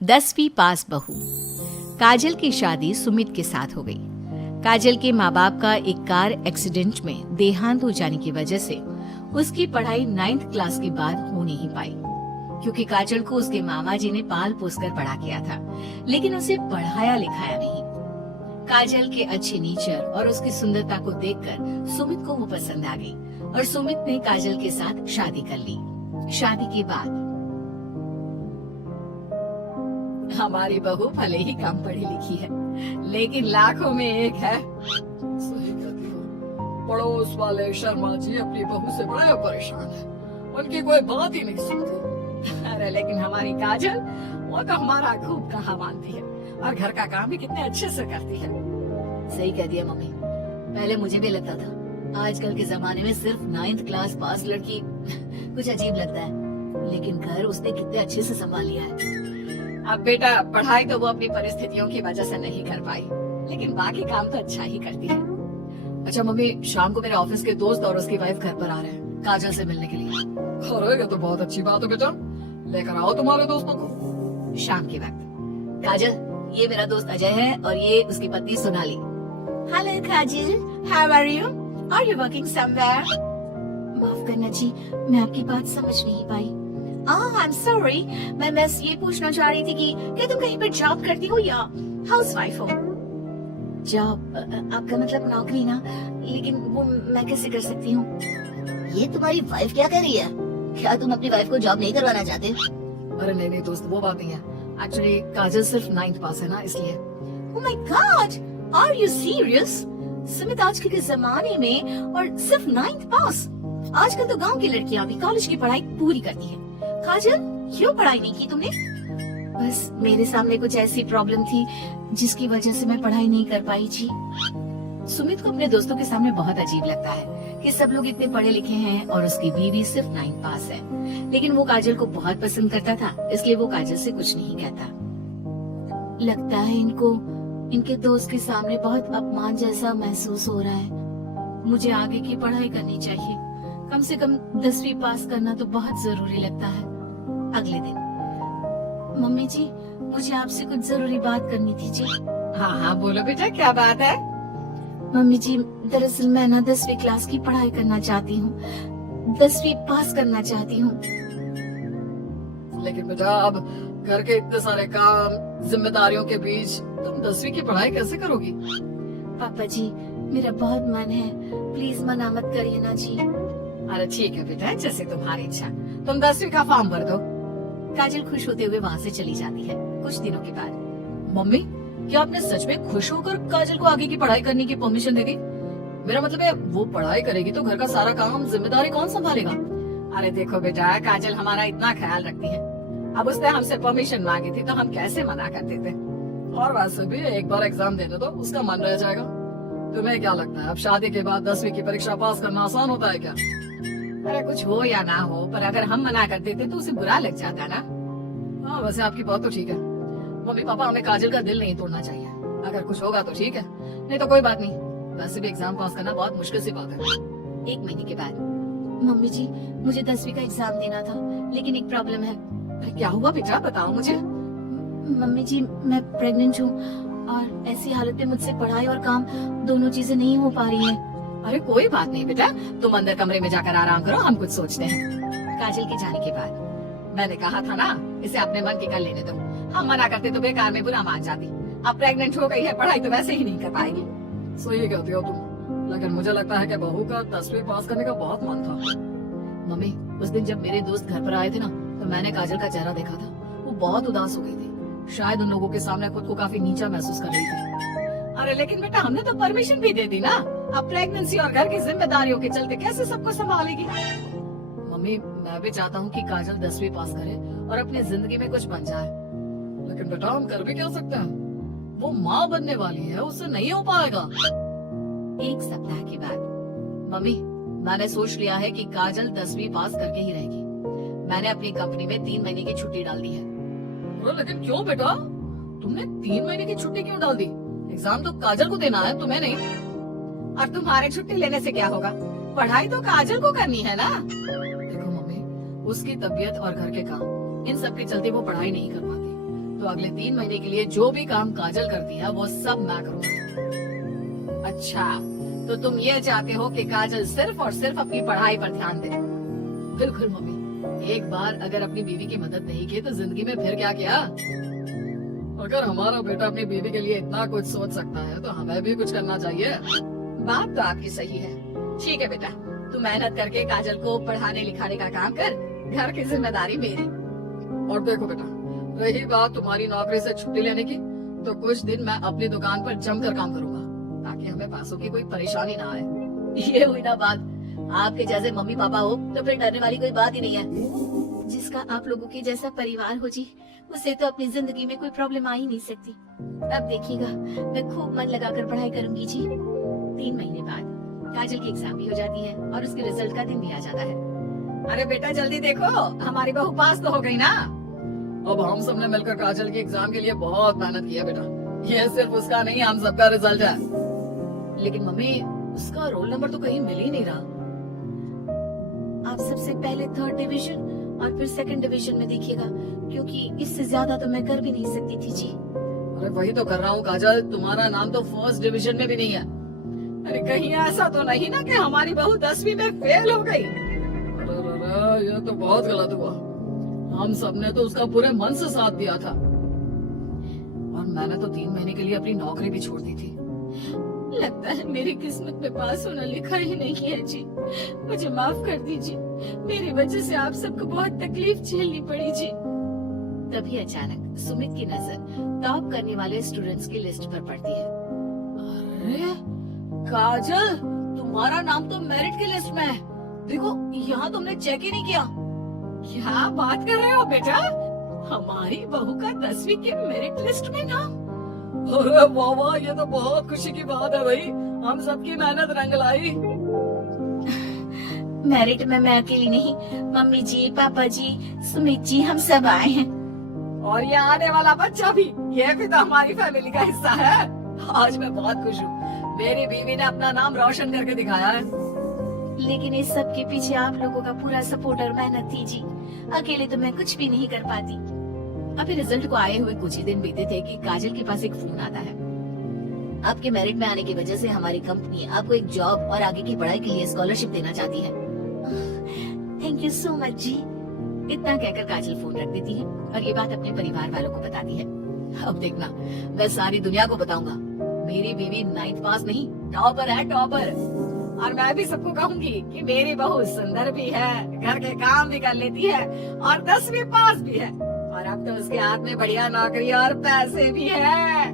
10वीं पास बहू। काजल की शादी सुमित के साथ हो गई। काजल के माँ बाप का एक कार एक्सीडेंट में देहांत हो जाने की वजह से उसकी पढ़ाई 9th क्लास के बाद हो नहीं पाई, क्योंकि काजल को उसके मामा जी ने पाल पोस कर बड़ा किया था, लेकिन उसे पढ़ाया लिखाया नहीं। काजल के अच्छे नेचर और उसकी सुंदरता को देखकर सुमित को वो पसंद आ गई और सुमित ने काजल के साथ शादी कर ली। शादी के बाद हमारी बहू भले ही कम पढ़ी लिखी है, लेकिन लाखों में एक है। सही कहती हो। पड़ोस वाले शर्मा जी अपनी बहू से बड़े परेशान हैं। उनकी कोई बात ही नहीं सुनती। अरे लेकिन हमारी काजल, वो तो हमारा खूब कहा मानती है और घर का काम भी कितने अच्छे से करती है। सही कह दिया मम्मी। पहले मुझे भी लगता था आजकल के जमाने में सिर्फ 9th क्लास पास लड़की कुछ अजीब लगता है, लेकिन घर उसने कितने अच्छे से संभाल लिया है। अब बेटा, पढ़ाई तो वो अपनी परिस्थितियों की वजह से नहीं कर पाई, लेकिन बाकी काम तो अच्छा ही करती है। अच्छा मम्मी, शाम को मेरे ऑफिस के दोस्त और उसकी वाइफ घर पर आ रहे हैं काजल से मिलने के लिए। अरे ये तो बहुत अच्छी बात है बेटा, लेकर आओ तुम्हारे दोस्तों को। शाम के वक्त। काजल, ये मेरा दोस्त अजय है और ये उसकी पत्नी Sonali. Hello Kajal, how are you? Are you working somewhere? माफ करना जी, मैं आपकी बात समझ नहीं पाई। आई एम सॉरी, मैं बस ये पूछना चाह रही थी कि क्या तुम कहीं पर जॉब करती हो या हाउसवाइफ हो? जॉब? आपका मतलब नौकरी ना, लेकिन वो मैं कैसे कर सकती हूँ? ये तुम्हारी वाइफ क्या कर रही है? क्या तुम अपनी वाइफ को जॉब नहीं करवाना चाहते? अरे नहीं दोस्त, वो बात नहीं है। एक्चुअली काजल सिर्फ 9th पास है ना, इसलिए। Oh my God, are you serious? Sumit आजकल के जमाने में और सिर्फ 9th पास। आजकल तो गांव की लड़कियां भी कॉलेज की पढ़ाई पूरी करती हैं। काजल, क्यों पढ़ाई नहीं की तुमने? बस मेरे सामने कुछ ऐसी प्रॉब्लम थी जिसकी वजह से मैं पढ़ाई नहीं कर पाई जी। सुमित को अपने दोस्तों के सामने बहुत अजीब लगता है कि सब लोग इतने पढ़े लिखे हैं और उसकी बीवी सिर्फ 9th पास है, लेकिन वो काजल को बहुत पसंद करता था, इसलिए वो काजल से कुछ नहीं कहता। लगता है इनको इनके दोस्त के सामने बहुत अपमान जैसा महसूस हो रहा है। मुझे आगे की पढ़ाई करनी चाहिए, कम से कम 10वीं पास करना तो बहुत जरूरी लगता है। अगले दिन, मम्मी जी, मुझे आपसे कुछ जरूरी बात करनी थी जी। हाँ बोलो बेटा, क्या बात है? मम्मी जी, दरअसल मैं ना 10वीं क्लास की पढ़ाई करना चाहती हूँ, 10वीं पास करना चाहती हूँ। लेकिन बेटा, अब घर के इतने सारे काम, जिम्मेदारियों के बीच तुम 10वीं की पढ़ाई कैसे करोगी? पापा जी, मेरा बहुत मन है, प्लीज मना मत करिए ना जी। अरे ठीक है बेटा, जैसे तुम्हारी इच्छा। तुम 10वीं का फॉर्म भर दो। काजल खुश होते हुए वहाँ से चली जाती है। कुछ दिनों के बाद, मम्मी, क्या आपने सच में खुश होकर काजल को आगे की पढ़ाई करने की परमिशन दे दी? मेरा मतलब है, वो पढ़ाई करेगी तो घर का सारा काम, जिम्मेदारी कौन संभालेगा? अरे देखो बेटा, काजल हमारा इतना ख्याल रखती है, अब उसने हमसे परमिशन मांगी थी तो हम कैसे मना करते थे। और वैसे भी एक बार एग्जाम देने दो, उसका मन रह जाएगा। तुम्हें क्या लगता है, अब शादी के बाद 10वीं की परीक्षा पास करना आसान होता है क्या? अरे कुछ हो या ना हो, पर अगर हम मना कर देते तो उसे बुरा लग जाता ना। हाँ वैसे आपकी बात तो ठीक है। मम्मी पापा, हमें काजल का दिल नहीं तोड़ना चाहिए। अगर कुछ होगा तो ठीक है, नहीं तो कोई बात नहीं। वैसे भी एग्जाम पास करना बहुत मुश्किल सी बात है। 1 महीने के बाद, मम्मी जी, मुझे 10वीं का एग्जाम देना था, लेकिन एक प्रॉब्लम है। क्या हुआ बेटा, बताओ मुझे। मम्मी जी, मैं प्रेग्नेंट हूँ और ऐसी हालत में मुझसे पढ़ाई और काम दोनों चीजें नहीं हो पा रही है। अरे कोई बात नहीं बेटा, तुम अंदर कमरे में जाकर आराम करो, हम कुछ सोचते हैं। काजल के जाने के बाद, मैंने कहा था ना, इसे अपने मन की कर लेने दो। हम मना करते तो बेकार में बुरा मान जाती। अब प्रेग्नेंट हो गई है, पढ़ाई तो वैसे ही नहीं कर पाएगी। सही कहती हो तुम, लेकिन मुझे लगता है कि बहू का 10वीं पास करने का बहुत मन था। मम्मी, उस दिन जब मेरे दोस्त घर पर आए थे ना, तो मैंने काजल का चेहरा देखा था। वो बहुत उदास हो गई थी, शायद उन लोगों के सामने खुद को काफी नीचा महसूस कर रही थी। अरे लेकिन बेटा, हमने तो परमिशन भी दे दी ना। अब प्रेगनेंसी और घर की जिम्मेदारियों के चलते कैसे सबको संभालेगी? मम्मी, मैं भी चाहता हूँ कि काजल 10वीं पास करे और अपनी जिंदगी में कुछ बन जाए, लेकिन बेटा हम कर भी क्या सकते हैं? वो माँ बनने वाली है, उससे नहीं हो पाएगा। 1 सप्ताह के बाद, मम्मी, मैंने सोच लिया है कि काजल 10वीं पास करके ही रहेगी। मैंने अपनी कंपनी में 3 महीने की छुट्टी डाल दी है। लेकिन क्यों बेटा, तुमने 3 महीने की छुट्टी क्यों डाल दी? एग्जाम तो काजल को देना है, तुम्हें नहीं। और तुम्हारे छुट्टी लेने से क्या होगा? पढ़ाई तो काजल को करनी है ना। देखो मम्मी, उसकी तबीयत और घर के काम, इन सब के चलते वो पढ़ाई नहीं कर पाती। तो अगले 3 महीने के लिए जो भी काम काजल करती है वो सब मैं करूँगा। अच्छा, तो तुम ये चाहते हो कि काजल सिर्फ और सिर्फ अपनी पढ़ाई पर ध्यान दे? बिल्कुल मम्मी, एक बार अगर अपनी बीवी की मदद नहीं की तो जिंदगी में फिर क्या किया? अगर हमारा बेटा अपनी बीवी के लिए इतना कुछ सोच सकता है तो हमें भी कुछ करना चाहिए। बात तो आपकी सही है। ठीक है बेटा, तू मेहनत करके काजल को पढ़ाने लिखाने का काम कर, घर की जिम्मेदारी मेरी। और देखो बेटा, रही बात तुम्हारी नौकरी से छुट्टी लेने की, तो कुछ दिन मैं अपनी दुकान पर जमकर काम करूंगा ताकि हमें पैसों की कोई परेशानी ना आए। ये हुई ना बात। आपके जैसे मम्मी पापा हो तो फिर डरने वाली कोई बात ही नहीं है। जिसका आप लोगों के जैसा परिवार हो जी, उसे तो अपनी जिंदगी में कोई प्रॉब्लम आ ही नहीं सकती। अब देखिएगा, मैं खूब मन लगाकर पढ़ाई करूंगी जी। 3 महीने बाद काजल की एग्जाम भी हो जाती है और उसके रिजल्ट का दिन भी आ जाता है। अरे बेटा जल्दी देखो, हमारी बहू पास तो हो गई ना। अब हम सबने मिलकर काजल की एग्जाम के लिए बहुत मेहनत की है बेटा। ये सिर्फ उसका नहीं, हम सबका रिजल्ट है। लेकिन मम्मी, उसका रोल नंबर तो कहीं मिल ही नहीं रहा। आप सबसे पहले 3rd डिवीजन और फिर 2nd डिवीजन में देखिएगा, क्योंकि इससे ज्यादा तो मैं कर भी नहीं सकती थी जी। अरे वही तो कर रहा हूँ काजल, तुम्हारा नाम तो 1st डिवीजन में भी नहीं है। अरे कहीं ऐसा तो नहीं ना कि हमारी बहू 10वीं में फेल हो गई? अरे ये तो बहुत गलत हुआ। हम सबने तो उसका पूरे मन से साथ दिया था और मैंने तो 3 महीने के लिए अपनी नौकरी भी छोड़ दी थी। लगता है मेरी किस्मत में पास होना लिखा ही नहीं है जी। मुझे माफ कर दीजिए, मेरी वजह से आप सबको बहुत तकलीफ झेलनी पड़ी जी। तभी अचानक सुमित की नजर टॉप करने वाले स्टूडेंट्स की लिस्ट पर पड़ती है। अरे काजल, तुम्हारा नाम तो मेरिट की लिस्ट में है। देखो, यहाँ तुमने चेक ही नहीं किया। क्या बात कर रहे हो बेटा? हमारी बहू का 10वीं के मेरिट लिस्ट में नाम? अरे वाह वाह, ये तो बहुत खुशी की बात है भाई। हम सबकी मेहनत रंग लाई। मेरिट में मैं अकेली नहीं, मम्मी जी, पापा जी, सुमित जी, हम सब आए हैं। और ये आने वाला बच्चा भी, ये भी तो हमारी फैमिली का हिस्सा है। आज मैं बहुत खुश हूँ, मेरी बीवी ने अपना नाम रोशन करके दिखाया है। लेकिन इस सब के पीछे आप लोगों का पूरा सपोर्ट और मेहनत थी जी। अकेले तो मैं कुछ भी नहीं कर पाती। अभी रिजल्ट को आए हुए कुछ ही दिन बीते थे कि काजल के पास एक फोन आता है। आपके मेरिट में आने की वजह से हमारी कंपनी आपको एक जॉब और आगे की पढ़ाई के लिए स्कॉलरशिप देना चाहती है। थैंक यू सो मच जी। इतना कहकर काजल फोन रख देती है और ये बात अपने परिवार वालों को बताती है। अब देखना, मैं सारी दुनिया को बताऊंगा, मेरी बीवी 9th पास नहीं, टॉपर है, टॉपर। और मैं भी सबको कहूंगी कि मेरी बहू सुंदर भी है, घर के काम भी कर लेती है और 10वीं पास भी है। और अब तो उसके हाथ में बढ़िया नौकरी और पैसे भी है।